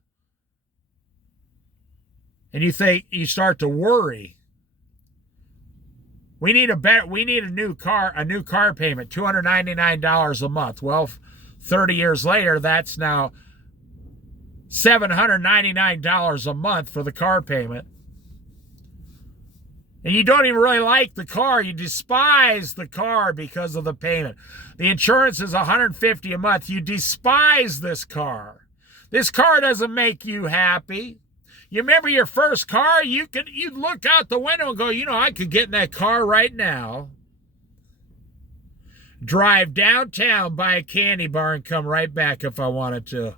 and you start to worry. We need a new car payment, $299 a month. Well, 30 years later, that's now $799 a month for the car payment. And you don't even really like the car. You despise the car because of the payment. The insurance is $150 a month. You despise this car. This car doesn't make you happy. You remember your first car? You'd look out the window and go, I could get in that car right now, drive downtown, buy a candy bar, and come right back if I wanted to.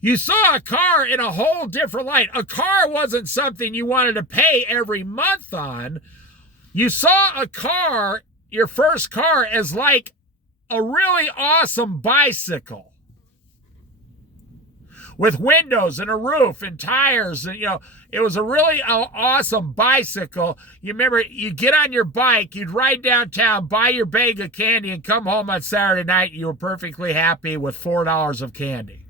You saw a car in a whole different light. A car wasn't something you wanted to pay every month on. You saw a car, your first car, as like a really awesome bicycle with windows and a roof and tires. And, it was a really awesome bicycle. You remember, you get on your bike, you'd ride downtown, buy your bag of candy, and come home on Saturday night. You were perfectly happy with $4 of candy.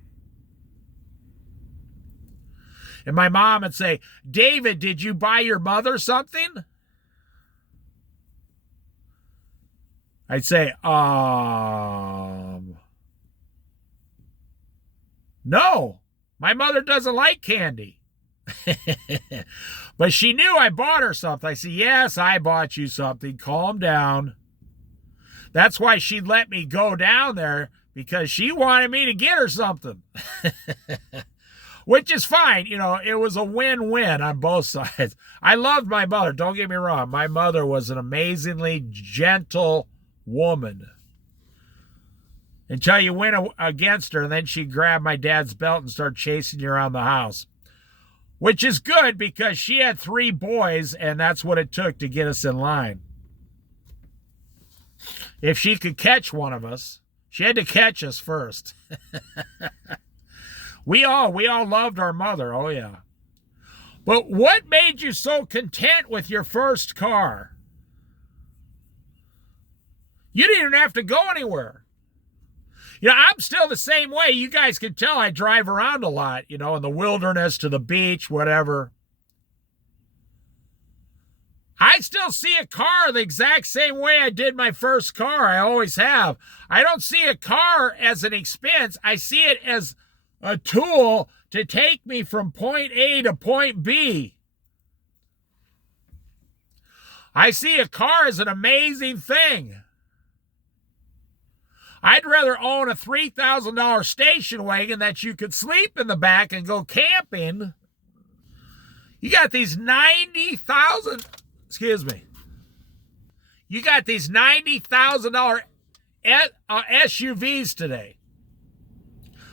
And my mom would say, David, did you buy your mother something? I'd say, no, my mother doesn't like candy. But she knew I bought her something. I said, yes, I bought you something. Calm down. That's why she'd let me go down there, because she wanted me to get her something. Which is fine. You know, it was a win-win on both sides. I loved my mother. Don't get me wrong. My mother was an amazingly gentle woman. Until you went against her, and then she grabbed my dad's belt and started chasing you around the house. Which is good, because she had 3 boys, and that's what it took to get us in line. If she could catch one of us, she had to catch us first. We all loved our mother, oh yeah. But what made you so content with your first car? You didn't even have to go anywhere. You know, I'm still the same way. You guys can tell I drive around a lot, you know, in the wilderness, to the beach, whatever. I still see a car the exact same way I did my first car. I always have. I don't see a car as an expense. I see it as a tool to take me from point A to point B. I see a car as an amazing thing. I'd rather own a $3,000 station wagon that you could sleep in the back and go camping. You got these You got these $90,000 SUVs today.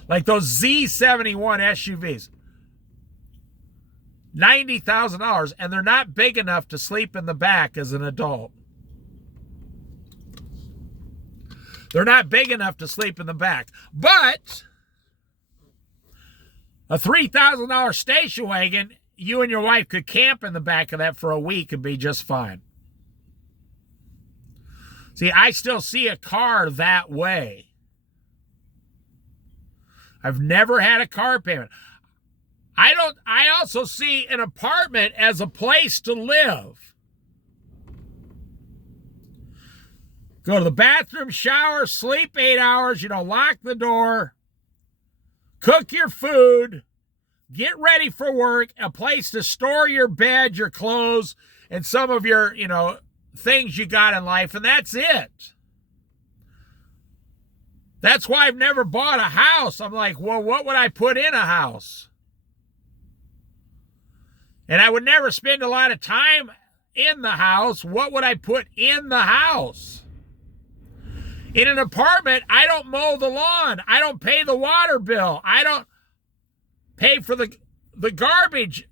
Like those Z71 SUVs. $90,000, and they're not big enough to sleep in the back as an adult. They're not big enough to sleep in the back. But a $3,000 station wagon, you and your wife could camp in the back of that for a week and be just fine. See, I still see a car that way. I've never had a car payment. I also see an apartment as a place to live. Go to the bathroom, shower, sleep 8 hours, you know, lock the door, cook your food, get ready for work, a place to store your bed, your clothes, and some of your, you know, things you got in life, and that's it. That's why I've never bought a house. I'm like, well, what would I put in a house? And I would never spend a lot of time in the house. What would I put in the house? In an apartment, I don't mow the lawn. I don't pay the water bill. I don't pay for the garbage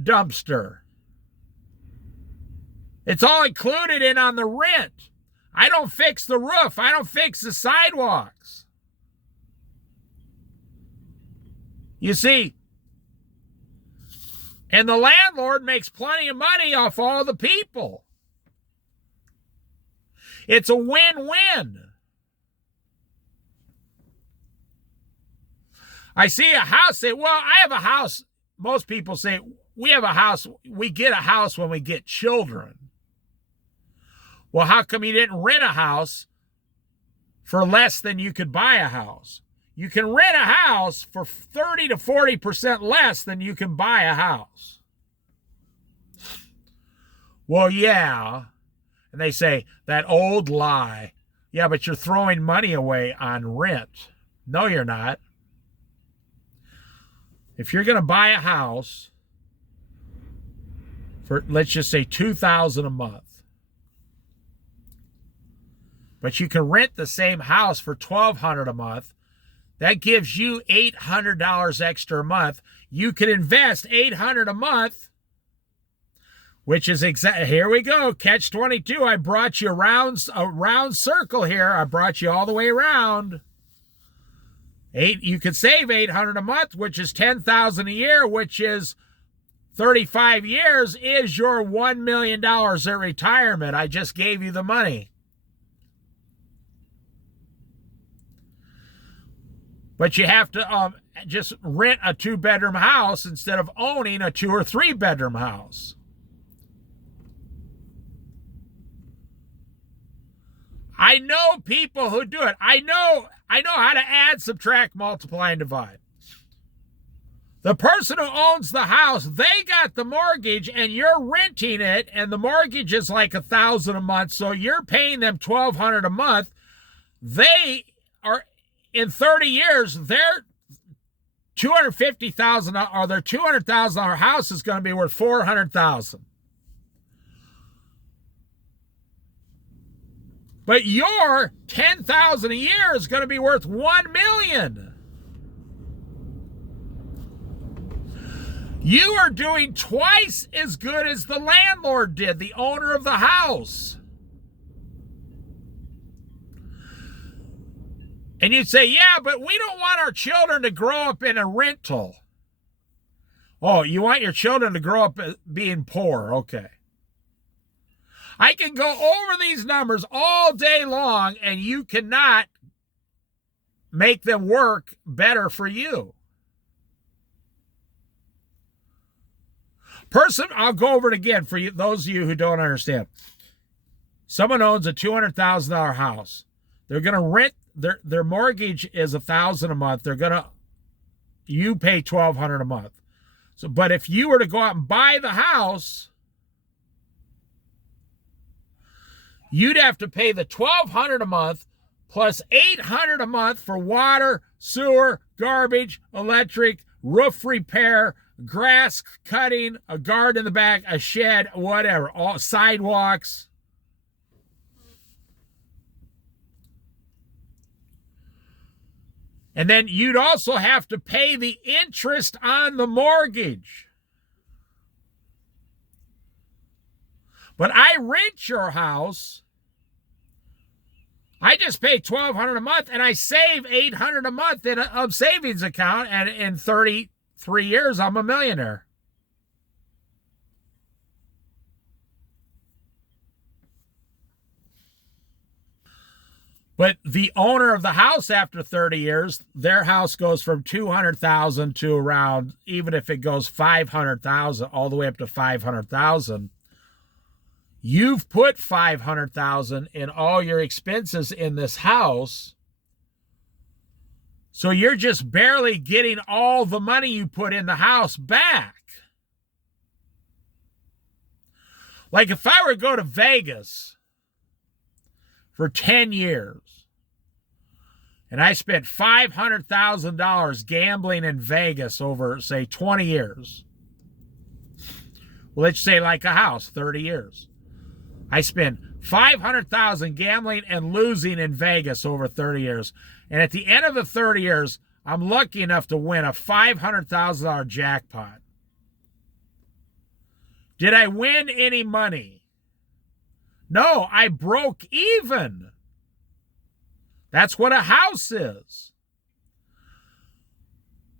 dumpster. It's all included in on the rent. I don't fix the roof. I don't fix the sidewalks. You see, and the landlord makes plenty of money off all the people. It's a win-win. I see a house, say, well, I have a house. Most people say, we have a house. We get a house when we get children. Well, how come you didn't rent a house for less than you could buy a house? You can rent a house for 30 to 40% less than you can buy a house. Well, yeah. And they say, that old lie. Yeah, but you're throwing money away on rent. No, you're not. If you're going to buy a house for, let's just say, $2,000 a month, but you can rent the same house for $1,200 a month, that gives you $800 extra a month. You can invest $800 a month, which is here we go, catch 22. I brought you a round circle here. I brought you all the way around. You could save $800 a month, which is $10,000 a year, which is 35 years is your $1 million at retirement. I just gave you the money. But you have to just rent a 2-bedroom house instead of owning a 2 or 3-bedroom house. I know people who do it. I know how to add, subtract, multiply, and divide. The person who owns the house, they got the mortgage and you're renting it, and the mortgage is like $1,000 a month, so you're paying them $1,200 a month. They are, in 30 years, their $250,000 or their $200,000 house is going to be worth $400,000. But your $10,000 a year is going to be worth $1 million. You are doing twice as good as the landlord did, the owner of the house. And you'd say, yeah, but we don't want our children to grow up in a rental. Oh, you want your children to grow up being poor? Okay. I can go over these numbers all day long, and you cannot make them work better for you. I'll go over it again for you, those of you who don't understand. Someone owns a $200,000 house. They're going to rent, their mortgage is $1,000 a month. You pay $1,200 a month. So, but if you were to go out and buy the house, you'd have to pay the $1,200 a month plus $800 a month for water, sewer, garbage, electric, roof repair, grass cutting, a garden in the back, a shed, whatever, all sidewalks. And then you'd also have to pay the interest on the mortgage. But I rent your house. I just pay $1,200 a month, and I save $800 a month in a savings account, and in 33 years, I'm a millionaire. But the owner of the house, after 30 years, their house goes from $200,000 to around, even if it goes $500,000, all the way up to $500,000. You've put $500,000 in all your expenses in this house. So you're just barely getting all the money you put in the house back. Like if I were to go to Vegas for 10 years and I spent $500,000 gambling in Vegas over, say, 20 years. Well, let's say like a house, 30 years. I spent $500,000 gambling and losing in Vegas over 30 years. And at the end of the 30 years, I'm lucky enough to win a $500,000 jackpot. Did I win any money? No, I broke even. That's what a house is.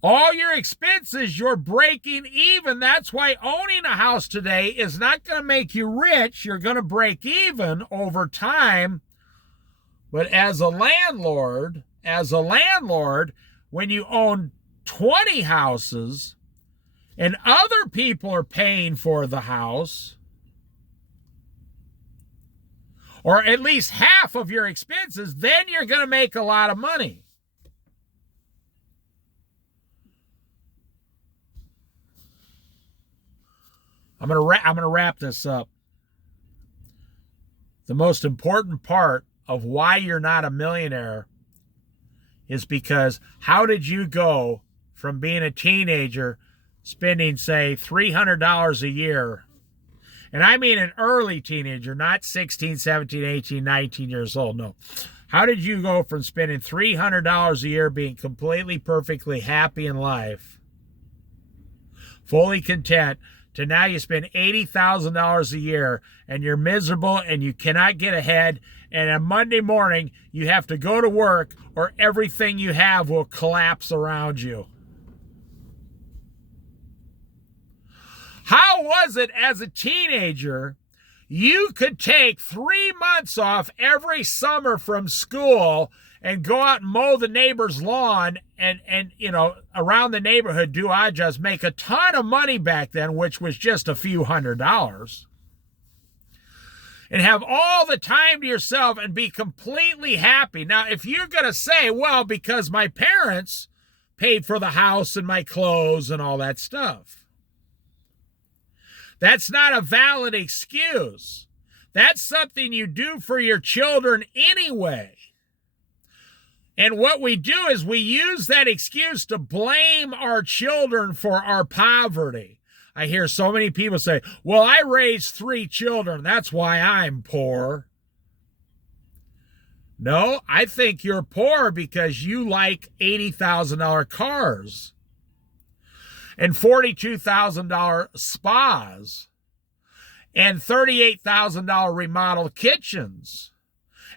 All your expenses, you're breaking even. That's why owning a house today is not going to make you rich. You're going to break even over time. But as a landlord, when you own 20 houses and other people are paying for the house, or at least half of your expenses, then you're going to make a lot of money. I'm going to wrap this up. The most important part of why you're not a millionaire is because how did you go from being a teenager spending, say, $300 a year? And I mean an early teenager, not 16, 17, 18, 19 years old. No. How did you go from spending $300 a year being completely, perfectly happy in life, fully content, to now you spend $80,000 a year and you're miserable and you cannot get ahead, and on Monday morning you have to go to work or everything you have will collapse around you? How was it as a teenager you could take 3 months off every summer from school and go out and mow the neighbor's lawn and around the neighborhood, do odd jobs, make a ton of money back then, which was just a few $100s, and have all the time to yourself and be completely happy. Now, if you're going to say, well, because my parents paid for the house and my clothes and all that stuff, that's not a valid excuse. That's something you do for your children anyway. And what we do is we use that excuse to blame our children for our poverty. I hear so many people say, well, I raised 3 children. That's why I'm poor. No, I think you're poor because you like $80,000 cars and $42,000 spas and $38,000 remodeled kitchens.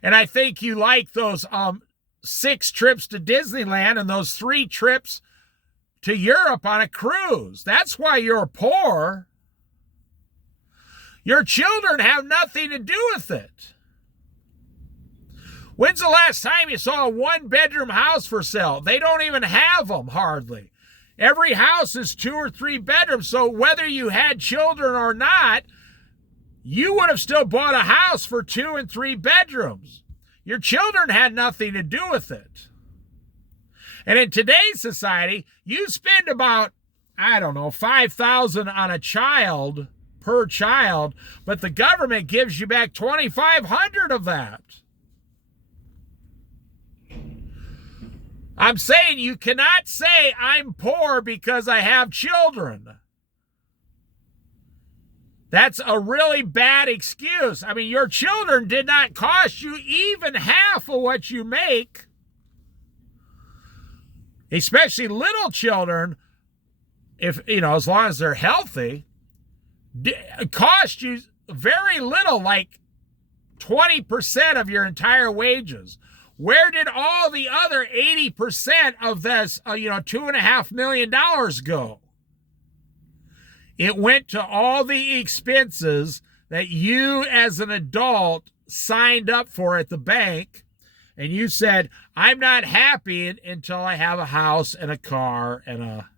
And I think you like those 6 trips to Disneyland and those 3 trips to Europe on a cruise. That's why you're poor. Your children have nothing to do with it. When's the last time you saw a 1-bedroom house for sale? They don't even have them, hardly. Every house is 2 or 3 bedrooms, so whether you had children or not, you would have still bought a house for 2 and 3 bedrooms. Your children had nothing to do with it. And in today's society, you spend about, $5,000 on a child per child, but the government gives you back $2,500 of that. I'm saying you cannot say I'm poor because I have children. That's a really bad excuse. I mean, your children did not cost you even half of what you make. Especially little children, if, as long as they're healthy, cost you very little, like 20% of your entire wages. Where did all the other 80% of this, $2.5 million go? It went to all the expenses that you as an adult signed up for at the bank, and you said, I'm not happy until I have a house and a car and a...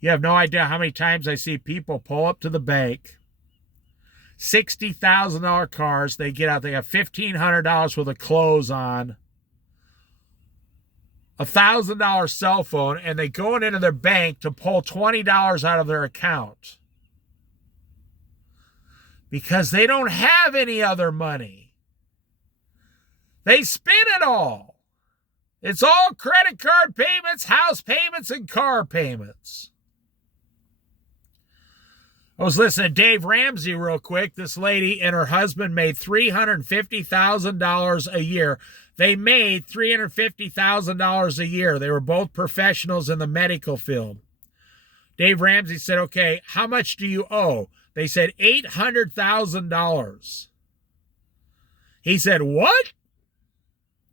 You have no idea how many times I see people pull up to the bank, $60,000 cars, they get out, they have $1,500 worth of clothes on, $1,000 cell phone, and they go into their bank to pull $20 out of their account because they don't have any other money. They spend it all. It's all credit card payments, house payments, and car payments. I was listening to Dave Ramsey real quick. This lady and her husband made $350,000 a year. They made $350,000 a year. They were both professionals in the medical field. Dave Ramsey said, okay, how much do you owe? They said $800,000. He said, what?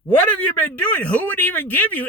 What have you been doing? Who would even give you